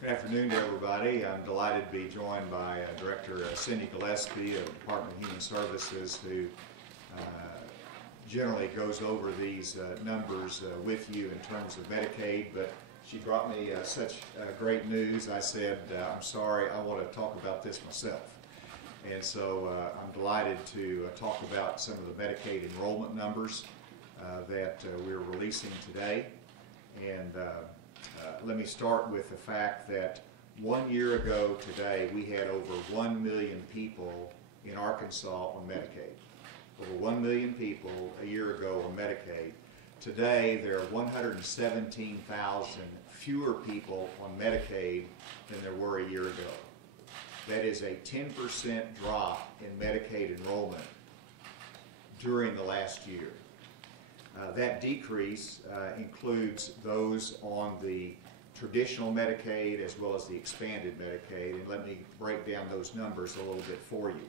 Good afternoon to everybody. I'm delighted to be joined by Director Cindy Gillespie of the Department of Human Services, who generally goes over these numbers with you in terms of Medicaid, but she brought me such great news. I said, I'm sorry, I want to talk about this myself. And so I'm delighted to talk about some of the Medicaid enrollment numbers that we're releasing today. And let me start with the fact that 1 year ago today, we had over 1 million people in Arkansas on Medicaid. Over 1 million people a year ago on Medicaid. Today, there are 117,000 fewer people on Medicaid than there were a year ago. That is a 10% drop in Medicaid enrollment during the last year. That decrease includes those on the traditional Medicaid as well as the expanded Medicaid, and let me break down those numbers a little bit for you.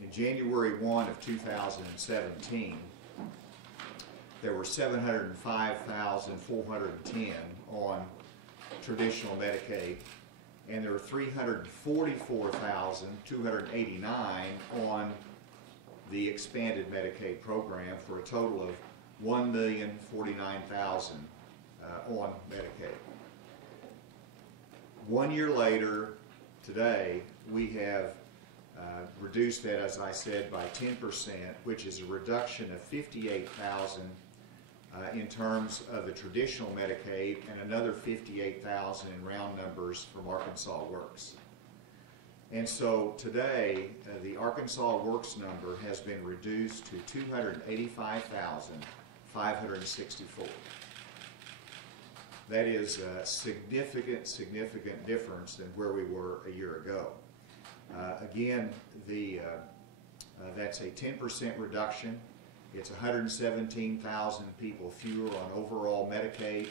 In January 1 of 2017, there were 705,410 on traditional Medicaid, and there were 344,289 on the expanded Medicaid program, for a total of 1,049,000 on Medicaid. 1 year later, today, we have reduced that, as I said, by 10%, which is a reduction of 58,000 in terms of the traditional Medicaid, and another 58,000 in round numbers from Arkansas Works. And so today, the Arkansas Works number has been reduced to 285,564. That is a significant difference than where we were a year ago. Again, that's a 10% reduction. It's 117,000 people fewer on overall Medicaid,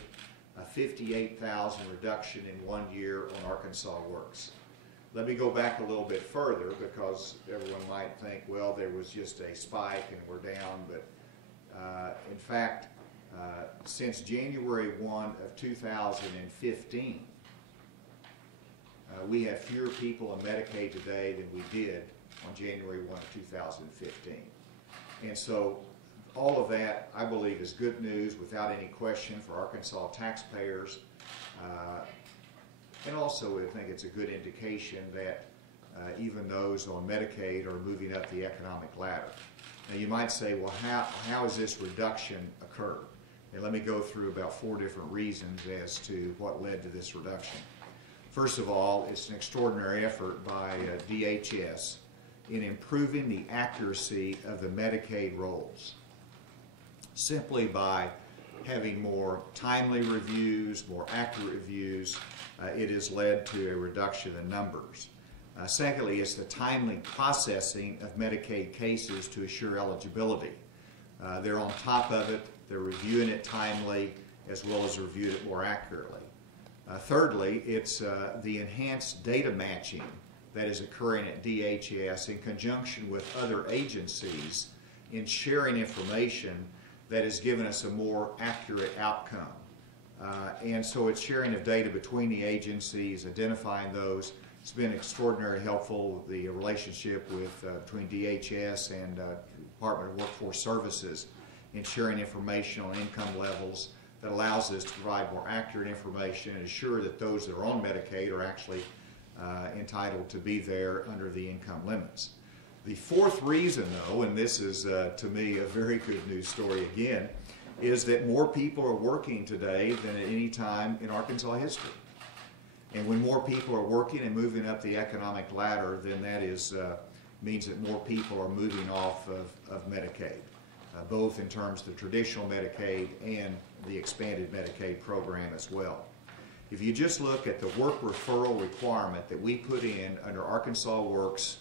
a 58,000 reduction in 1 year on Arkansas Works. Let me go back a little bit further, because everyone might think, well, there was just a spike and we're down, but in fact, since January 1 of 2015, we have fewer people on Medicaid today than we did on January 1 of 2015. And so all of that, I believe, is good news without any question for Arkansas taxpayers. And also, I think it's a good indication that even those on Medicaid are moving up the economic ladder. Now you might say, well, how has this reduction occurred? And let me go through about 4 different reasons as to what led to this reduction. First of all, it's an extraordinary effort by DHS in improving the accuracy of the Medicaid rolls. Simply by having more timely reviews, more accurate reviews, it has led to a reduction in numbers. Secondly, it's the timely processing of Medicaid cases to assure eligibility. They're on top of it, they're reviewing it timely, as well as reviewing it more accurately. Thirdly, it's the enhanced data matching that is occurring at DHS in conjunction with other agencies in sharing information that has given us a more accurate outcome. And so it's sharing of data between the agencies, identifying those. It's been extraordinarily helpful, the relationship with between DHS and Department of Workforce Services in sharing information on income levels that allows us to provide more accurate information and assure that those that are on Medicaid are actually entitled to be there under the income limits. The fourth reason, though, and this is to me a very good news story again, is that more people are working today than at any time in Arkansas history. And when more people are working and moving up the economic ladder, then that is, means that more people are moving off of Medicaid, both in terms of the traditional Medicaid and the expanded Medicaid program as well. If you just look at the work referral requirement that we put in under Arkansas Works,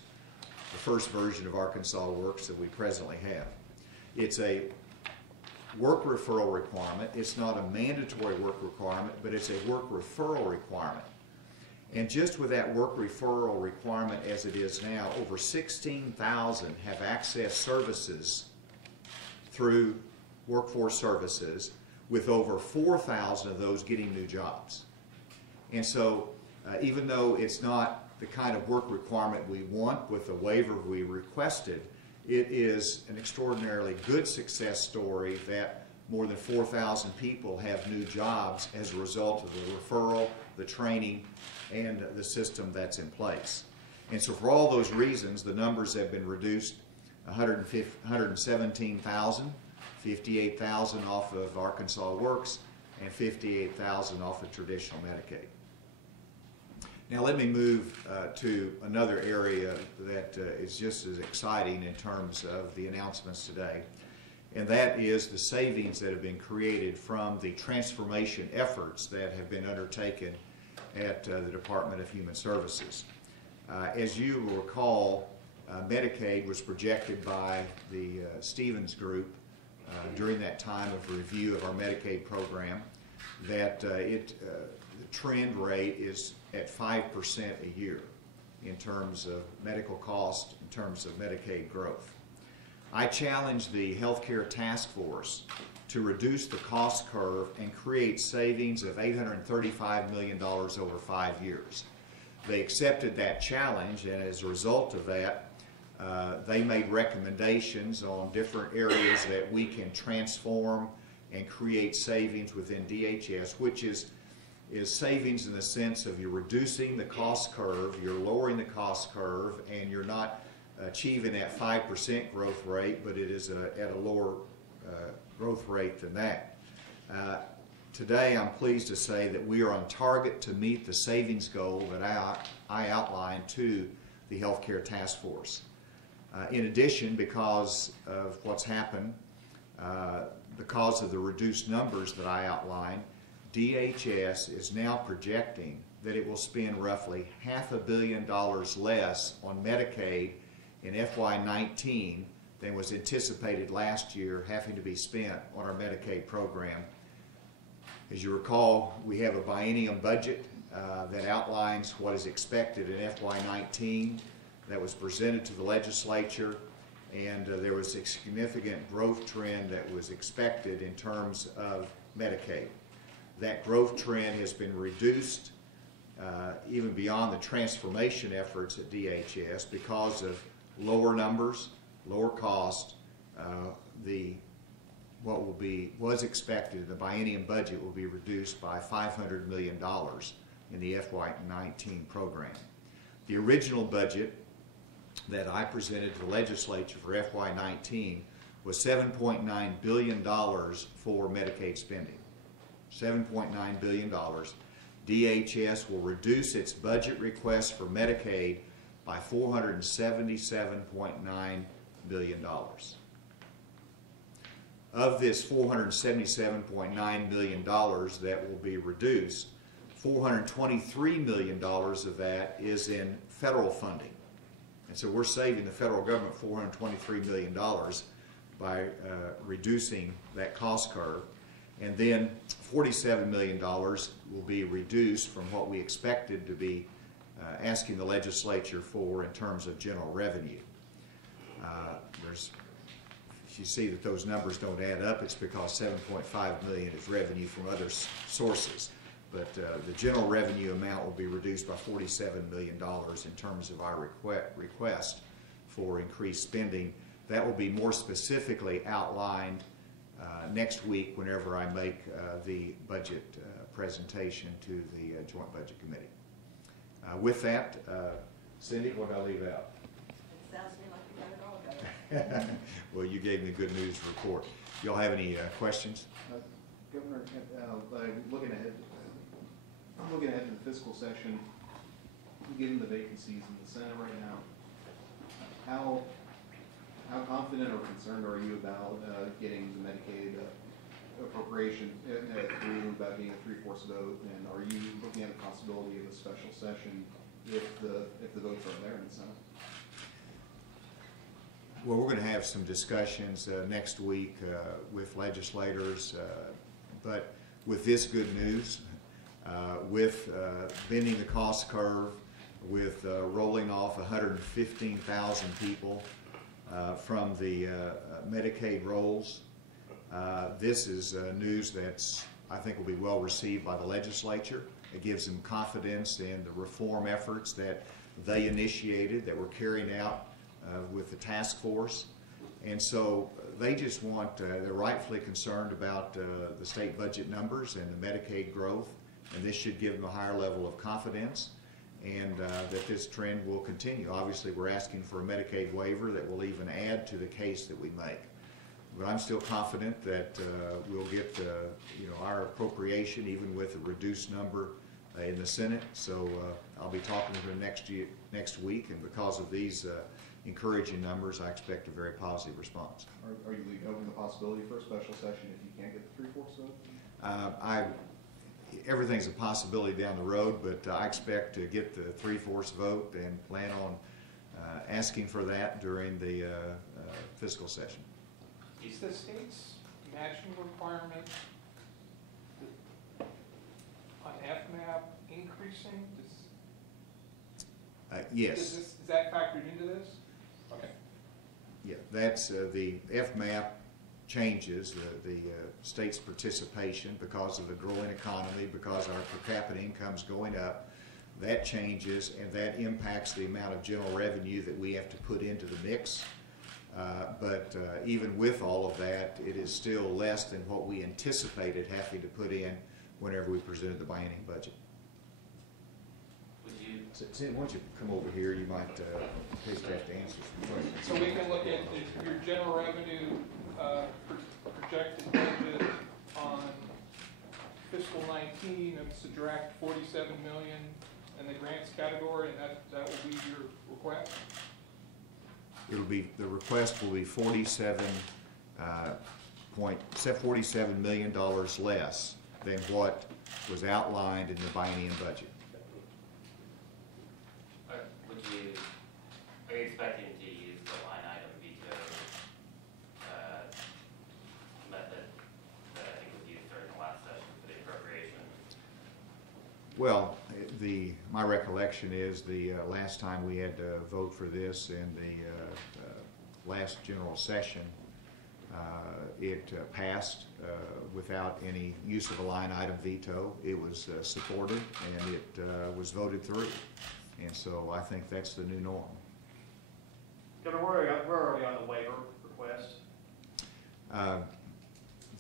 the first version of Arkansas Works that we presently have, it's a work referral requirement. It's not a mandatory work requirement, but it's a work referral requirement. And just with that work referral requirement as it is now, over 16,000 have accessed services through Workforce Services, with over 4,000 of those getting new jobs. And so even though it's not the kind of work requirement we want with the waiver we requested, it is an extraordinarily good success story that more than 4,000 people have new jobs as a result of the referral, the training, and the system that's in place. And so for all those reasons, the numbers have been reduced 117,000, 58,000 off of Arkansas Works, and 58,000 off of traditional Medicaid. Now let me move to another area that is just as exciting in terms of the announcements today, and that is the savings that have been created from the transformation efforts that have been undertaken at the Department of Human Services. As you will recall, Medicaid was projected by the Stevens Group during that time of review of our Medicaid program that the trend rate is at 5% a year in terms of medical cost, in terms of Medicaid growth. I challenged the Healthcare Task Force to reduce the cost curve and create savings of $835 million over 5 years. They accepted that challenge, and as a result of that, they made recommendations on different areas that we can transform and create savings within DHS, which is savings in the sense of you're reducing the cost curve, you're lowering the cost curve, and you're not achieving that 5% growth rate, but it is at a lower growth rate than that. Today I'm pleased to say that we are on target to meet the savings goal that I outlined to the Healthcare Task Force. In addition, because of what's happened, because of the reduced numbers that I outlined, DHS is now projecting that it will spend roughly $500 million less on Medicaid in FY19 than was anticipated last year having to be spent on our Medicaid program. As you recall, we have a biennium budget that outlines what is expected in FY19 that was presented to the legislature, and there was a significant growth trend that was expected in terms of Medicaid. That growth trend has been reduced even beyond the transformation efforts at DHS because of lower numbers, lower cost. What was expected, the biennium budget will be reduced by $500 million in the FY19 program. The original budget that I presented to the legislature for FY19 was $7.9 billion for Medicaid spending. $7.9 billion. DHS will reduce its budget request for Medicaid by $477.9 billion. Of this $477.9 million that will be reduced, $423 million of that is in federal funding. And so we're saving the federal government $423 million by reducing that cost curve. And then $47 million will be reduced from what we expected to be asking the legislature for in terms of general revenue. If you see that those numbers don't add up, it's because $7.5 million is revenue from other sources. But the general revenue amount will be reduced by $47 million in terms of our request for increased spending. That will be more specifically outlined next week whenever I make the budget presentation to the Joint Budget Committee. With that, Cindy, what did I leave out? It sounds to me like you got it all covered. Well, you gave me a good news report. Y'all have any questions? Governor, looking ahead to the fiscal session, given the vacancies in the Senate right now, how confident or concerned are you about getting the Medicaid appropriation through, about being a 3/4 vote, and are you looking at the possibility of a special session if the votes are there in the Senate? Well, we're going to have some discussions next week with legislators, but with this good news, with bending the cost curve, with rolling off 115,000 people from the Medicaid rolls, this is news that's, I think, will be well received by the legislature. It gives them confidence in the reform efforts that they initiated, that we're carrying out with the task force. And so they just want, they're rightfully concerned about the state budget numbers and the Medicaid growth, and this should give them a higher level of confidence, and that this trend will continue. Obviously, we're asking for a Medicaid waiver that will even add to the case that we make. But I'm still confident that we'll get our appropriation, even with a reduced number in the Senate. So I'll be talking to them next week, and because of these encouraging numbers, I expect a very positive response. Are you leaving open the possibility for a special session if you can't get the 3/4 vote? Everything's a possibility down the road, but I expect to get the 3/4 vote and plan on asking for that during the fiscal session. Is the state's matching requirement on FMAP increasing? Yes. Is that factored into this? Okay. Yeah, that's the FMAP changes, the state's participation because of the growing economy, because our per capita income's going up. That changes, and that impacts the amount of general revenue that we have to put into the mix. But even with all of that, it is still less than what we anticipated having to put in whenever we presented the biennium budget. Sid, why don't you come over here? You might have to answer some questions. So we can look at your general revenue projected budget on fiscal 19 and subtract 47 million in the grants category, and that will be your request? The request will be $47 million less than what was outlined in the biennium budget. Are you expecting to use the line item veto method that I think was used during the last session for the appropriation? Well, my recollection is the last time we had to vote for this in the last general session, it passed without any use of a line item veto. It was supported, and it was voted through. And so I think that's the new norm. Governor, where are we on the waiver request?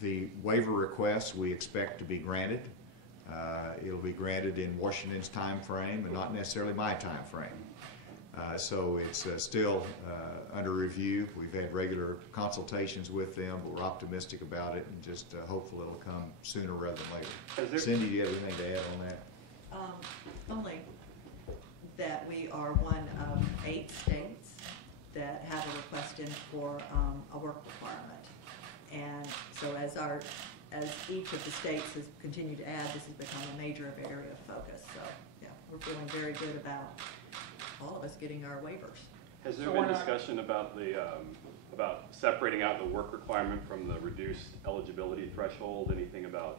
The waiver request we expect to be granted. It'll be granted in Washington's time frame and not necessarily my time frame. So it's still under review. We've had regular consultations with them, but we're optimistic about it and just hopeful it'll come sooner rather than later. Cindy, do you have anything to add on that? Only that we are one of 8 states that have a request in for a work requirement. And so as each of the states has continued to add, this has become a major area of focus. So yeah, we're feeling very good about all of us getting our waivers. Has there been discussion about the about separating out the work requirement from the reduced eligibility threshold? Anything about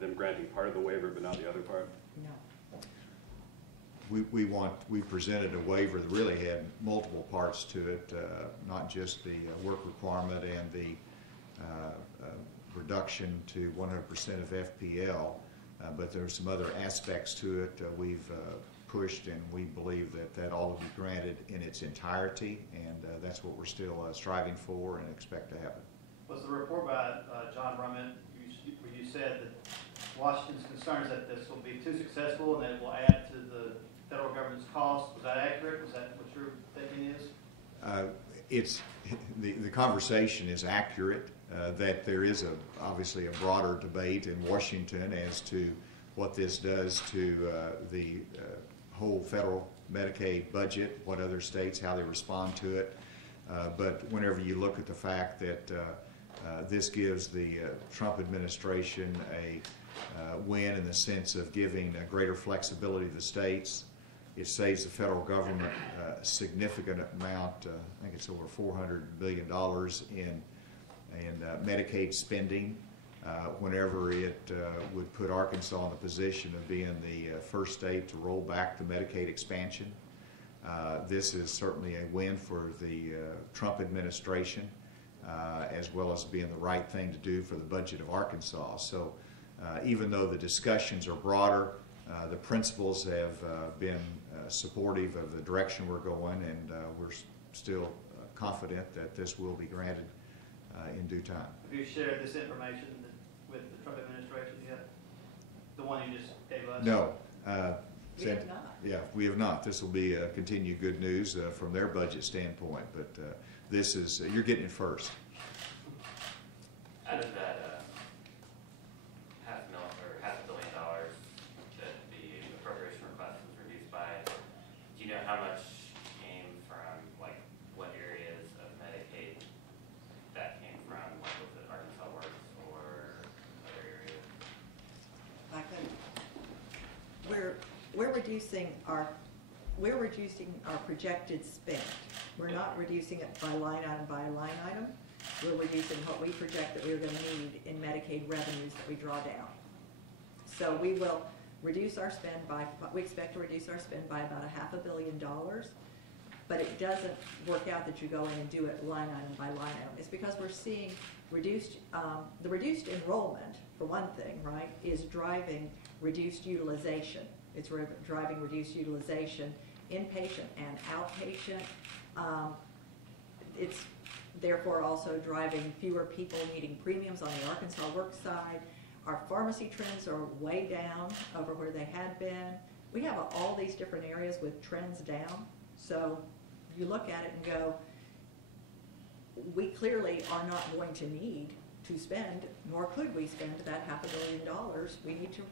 them granting part of the waiver but not the other part? No. We presented a waiver that really had multiple parts to it, not just the work requirement and the reduction to 100% of FPL, but there are some other aspects to it we've pushed, and we believe that ought to be granted in its entirety, and that's what we're still striving for and expect to happen. Was the report by John Rummett, where you said that Washington's concerns that this will be too successful and that it will add to the federal government's cost, was that accurate? Was that what your thinking is? The conversation is accurate, that there is obviously a broader debate in Washington as to what this does to the whole federal Medicaid budget, what other states, how they respond to it. But whenever you look at the fact that this gives the Trump administration a win in the sense of giving a greater flexibility to the states, it saves the federal government a significant amount, I think it's over $400 billion in Medicaid spending, whenever it would put Arkansas in a position of being the first state to roll back the Medicaid expansion. This is certainly a win for the Trump administration, as well as being the right thing to do for the budget of Arkansas. So even though the discussions are broader, the principals have been supportive of the direction we're going, and we're still confident that this will be granted in due time. Have you shared this information with the Trump administration yet? The one you just gave us? No. We have not. Yeah, we have not. This will be continued good news from their budget standpoint, but this is, you're getting it first. Out of that $500 million that the appropriation request was reduced by, do you know how much came from, like, what areas of Medicaid that came from? Like, was it Arkansas Works or other areas? I could. We're reducing our projected spend. We're not reducing it by line item. We're reducing what we project that we're going to need in Medicaid revenues that we draw down. So we will reduce our spend we expect to reduce our spend by about $500 million, but it doesn't work out that you go in and do it line item by line item. It's because we're seeing the reduced enrollment, for one thing, right, is driving reduced utilization. It's driving reduced utilization, inpatient and outpatient. It's therefore also driving fewer people needing premiums on the Arkansas Works side. Our pharmacy trends are way down over where they had been. We have all these different areas with trends down. So you look at it and go, we clearly are not going to need to spend, nor could we spend that $500 million. We need to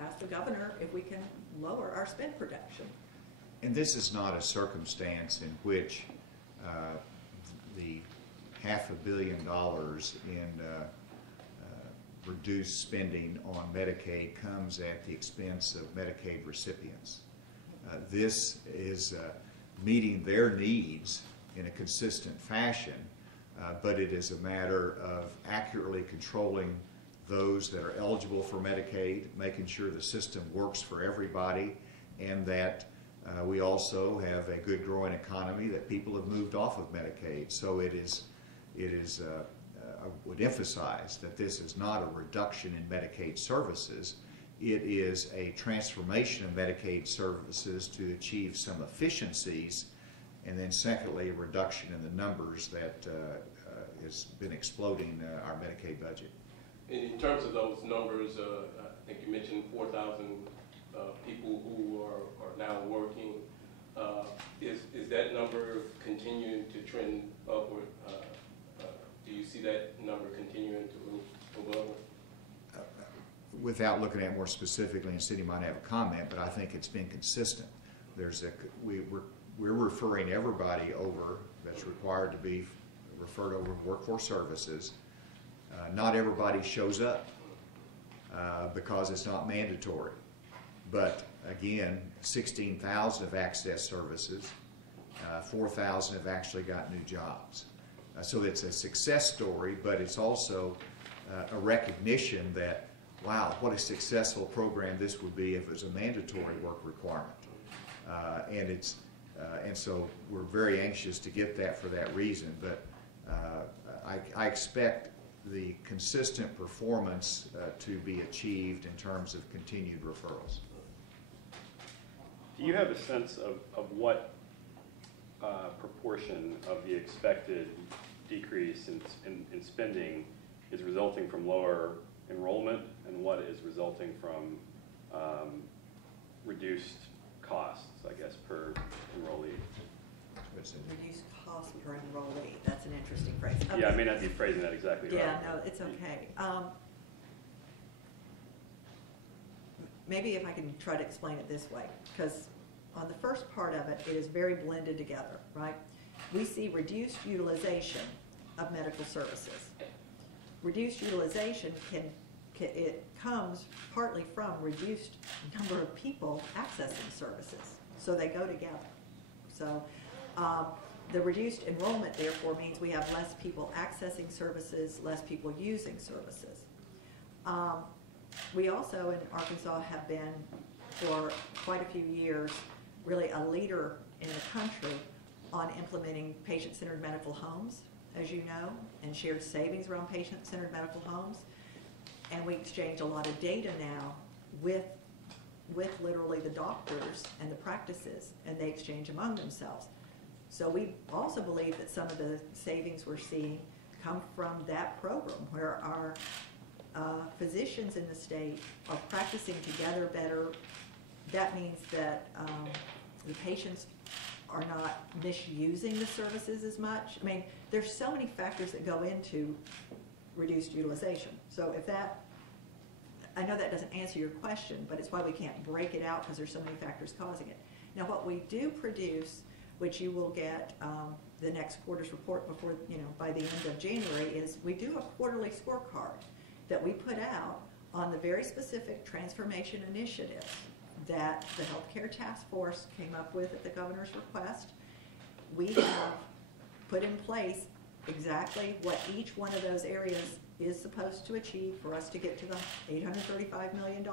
ask the governor if we can lower our spend projection. And this is not a circumstance in which the $500 million in reduced spending on Medicaid comes at the expense of Medicaid recipients. This is meeting their needs in a consistent fashion, but it is a matter of accurately controlling those that are eligible for Medicaid, making sure the system works for everybody, and that we also have a good growing economy, that people have moved off of Medicaid. So I would emphasize that this is not a reduction in Medicaid services. It is a transformation of Medicaid services to achieve some efficiencies, and then secondly, a reduction in the numbers that has been exploding our Medicaid budget. In terms of those numbers, I think you mentioned 4,000 people who are now working. Is that number continuing to trend upward? Do you see that number continuing to move upward? Without looking at it more specifically, and Cindy might have a comment, but I think it's been consistent. We're referring everybody over that's required to be referred over to workforce services. Not everybody shows up because it's not mandatory. But again, 16,000 have accessed services, 4,000 have actually got new jobs. So it's a success story, but it's also a recognition that, wow, what a successful program this would be if it was a mandatory work requirement. And so we're very anxious to get that for that reason. But I expect the consistent performance to be achieved in terms of continued referrals. Do you have a sense of what proportion of the expected decrease in spending is resulting from lower enrollment and what is resulting from reduced costs, I guess, per enrollee? Reduced cost per enrollee. That's an interesting phrase. Okay. Yeah, I may not be phrasing that exactly right. Yeah, no, it's okay. Maybe if I can try to explain it this way, because on the first part of it, it is very blended together, right? We see reduced utilization of medical services. Reduced utilization it comes partly from reduced number of people accessing services, so they go together. So the reduced enrollment therefore means we have less people accessing services, less people using services. We also in Arkansas have been for quite a few years really a leader in the country on implementing patient-centered medical homes, as you know, and shared savings around patient-centered medical homes. and we exchange a lot of data now with literally the doctors and the practices, and they exchange among themselves. So we also believe that some of the savings we're seeing come from that program, where our physicians in the state are practicing together better. That means that the patients are not misusing the services as much. I mean, there's so many factors that go into reduced utilization. So if that, I know that doesn't answer your question, but it's why we can't break it out, because there's so many factors causing it. Now, what we do produce, which you will get the next quarter's report before, by the end of January, is we do a quarterly scorecard that we put out on the very specific transformation initiatives that the Healthcare Task Force came up with at the governor's request. We have put in place exactly what each one of those areas is supposed to achieve for us to get to the $835 million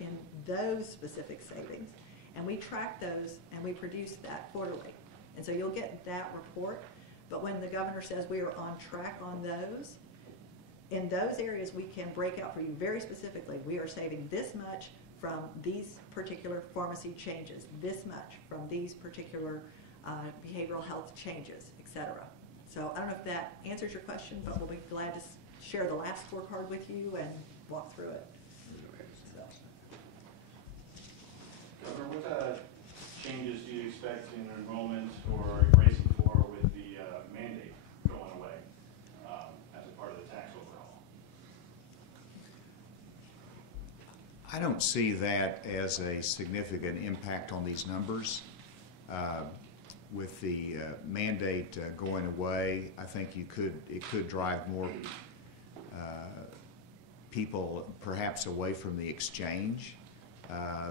in those specific savings. And we track those and we produce that quarterly. And so you'll get that report. But when the governor says we are on track on those, in those areas we can break out for you very specifically, we are saving this much from these particular pharmacy changes, this much from these particular behavioral health changes, etc. So I don't know if that answers your question, but we'll be glad to share the last scorecard with you and walk through it. So. Governor, what changes do you expect in enrollment or bracing for with the mandate going away as a part of the tax overhaul? I don't see that as a significant impact on these numbers. With the mandate going away, I think it could drive more people perhaps away from the exchange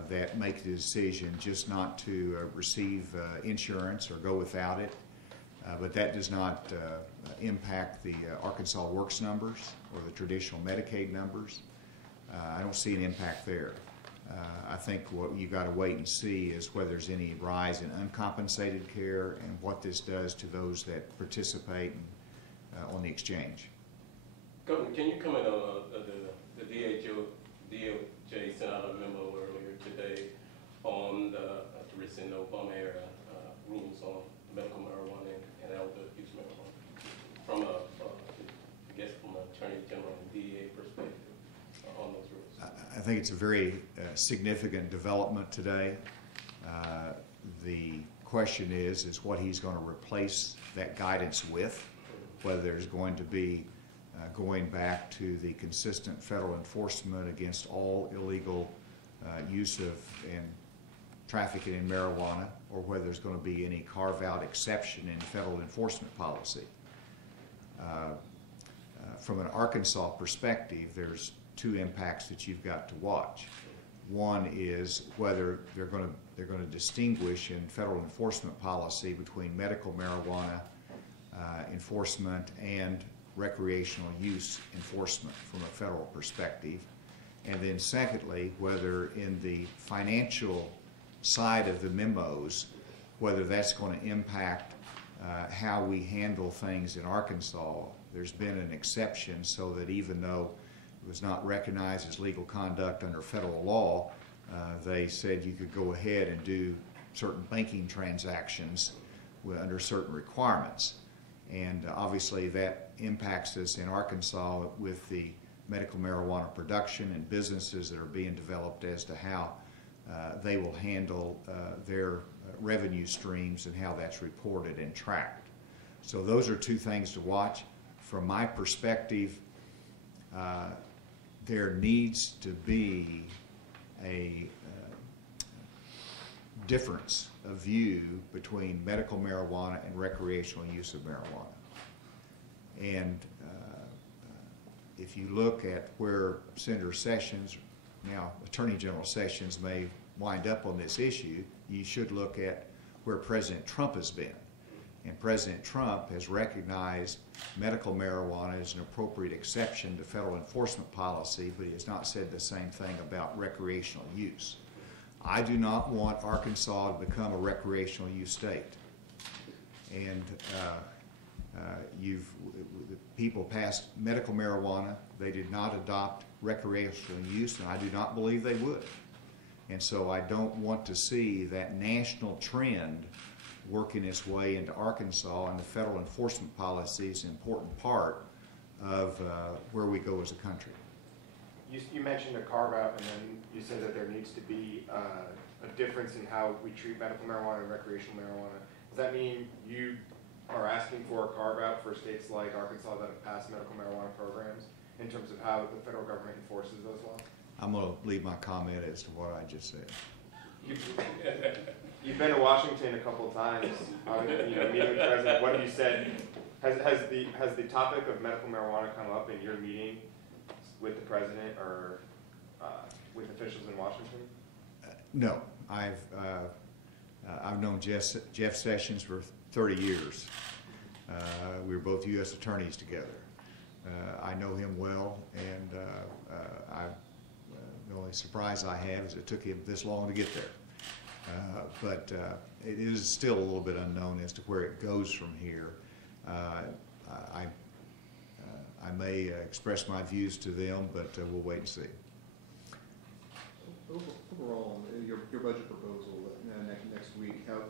that make the decision just not to receive insurance or go without it. But that does not impact the Arkansas Works numbers or the traditional Medicaid numbers. I don't see an impact there. I think what you got to wait and see is whether there's any rise in uncompensated care and what this does to those that participate on the exchange. Governor, can you comment on the DOJ sent out a memo earlier today on the recent Obama-era rules on medical marijuana and elder use marijuana from I guess from an Attorney General and DEA perspective on those rules? I think it's a very significant development today. The question is what he's going to replace that guidance with, whether there's going to be going back to the consistent federal enforcement against all illegal use of and trafficking in marijuana, or whether there's going to be any carve-out exception in federal enforcement policy. From an Arkansas perspective, there's two impacts that you've got to watch. One is whether they're going to distinguish in federal enforcement policy between medical marijuana enforcement and recreational use enforcement from a federal perspective. And then secondly, whether in the financial side of the memos, whether that's going to impact how we handle things in Arkansas. There's been an exception so that even though it was not recognized as legal conduct under federal law, they said you could go ahead and do certain banking transactions under certain requirements. And obviously that impacts us in Arkansas with the medical marijuana production and businesses that are being developed as to how they will handle their revenue streams and how that's reported and tracked. So those are two things to watch. From my perspective, there needs to be a difference of view between medical marijuana and recreational use of marijuana. And if you look at where Senator Sessions, now Attorney General Sessions, may wind up on this issue, you should look at where President Trump has been. And President Trump has recognized medical marijuana as an appropriate exception to federal enforcement policy, but he has not said the same thing about recreational use. I do not want Arkansas to become a recreational use state. And people passed medical marijuana. They did not adopt recreational use, and I do not believe they would. And so I don't want to see that national trend working its way into Arkansas, and the federal enforcement policy is an important part of where we go as a country. You mentioned a carve-out, and then you said that there needs to be a difference in how we treat medical marijuana and recreational marijuana. Does that mean you are asking for a carve-out for states like Arkansas that have passed medical marijuana programs in terms of how the federal government enforces those laws? I'm going to leave my comment as to what I just said. You've been to Washington a couple of times, meeting with the president. What have you said? Has the topic of medical marijuana come up in your meeting with the president or with officials in Washington? No, I've known Jeff Sessions for 30 years. We were both U.S. attorneys together. I know him well, and the only surprise I have is it took him this long to get there. But it is still a little bit unknown as to where it goes from here. I may express my views to them, but we'll wait and see. Overall, your budget proposal next week, how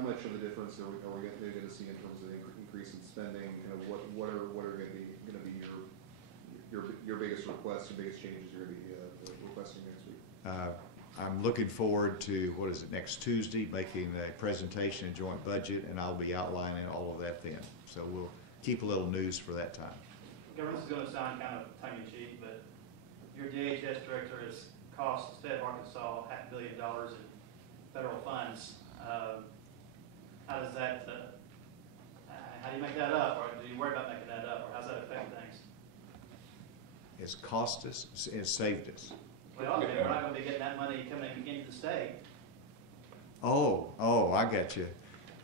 much of a difference are we going to see in terms of increase in spending? What are going to be your biggest requests, your biggest changes you're going to be requesting next week? I'm looking forward to, what is it, next Tuesday, making a presentation, a joint budget, and I'll be outlining all of that then. So we'll keep a little news for that time. Governor, this is going to sound kind of tongue-in-cheek, but your DHS director has cost the state of Arkansas $500 million in federal funds. How does that, how do you make that up, or do you worry about making that up, or how does that affect things? It's cost us, it's saved us. Well, we're not going to be getting that money coming into the state. Oh, I got you.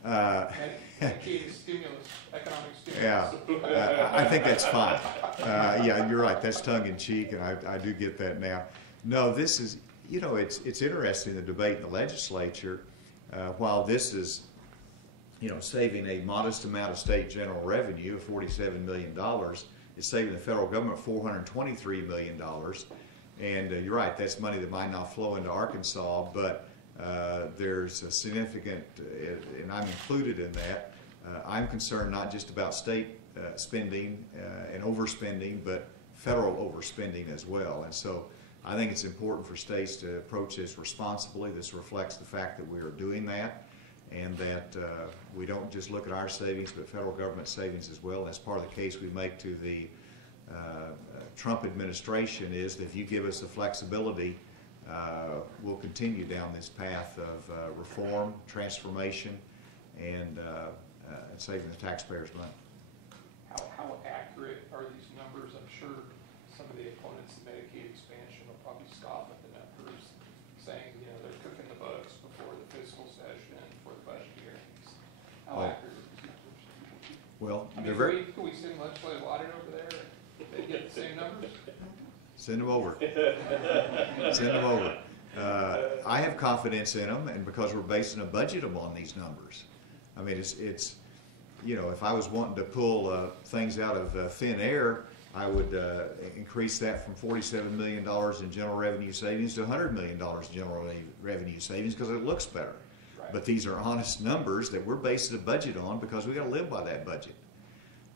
Medicaid stimulus, economic stimulus. Yeah, I think that's fine. Yeah, you're right. That's tongue in cheek, and I do get that now. No, this is, it's interesting, the debate in the legislature. While this is, saving a modest amount of state general revenue of $47 million, it's saving the federal government $423 million. And you're right, that's money that might not flow into Arkansas, but there's a significant, and I'm included in that. I'm concerned not just about state spending and overspending, but federal overspending as well. And so I think it's important for states to approach this responsibly. This reflects the fact that we are doing that, and that we don't just look at our savings, but federal government savings as well. That's part of the case we make to the Trump administration, is that if you give us the flexibility, we'll continue down this path of reform, transformation, and saving the taxpayers money. How accurate are these numbers? I'm sure some of the opponents of Medicaid expansion will probably scoff at the numbers, saying they're cooking the books before the fiscal session, before the budget hearings. How accurate are these numbers? Well, they're very. Can we send legislative audit over there? They get the same numbers? Send them over. Send them over. I have confidence in them, and because we're basing a budget on these numbers. I mean, it's if I was wanting to pull things out of thin air, I would increase that from $47 million in general revenue savings to $100 million in general revenue savings, because it looks better. Right. But these are honest numbers that we're basing a budget on, because we got to live by that budget.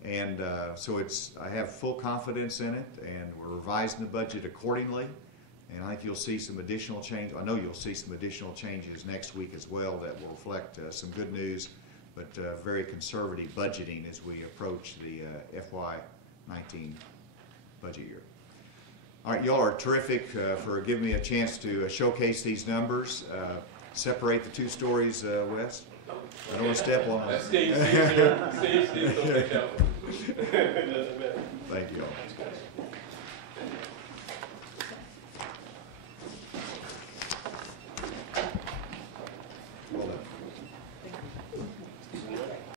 And so I have full confidence in it, and we're revising the budget accordingly. And I think you'll see some additional change. I know you'll see some additional changes next week as well that will reflect some good news, but very conservative budgeting as we approach the FY19 budget year. All right, y'all are terrific for giving me a chance to showcase these numbers. Separate the two stories, Wes. I don't want to step on them. Steve, don't make that one. Thank you all.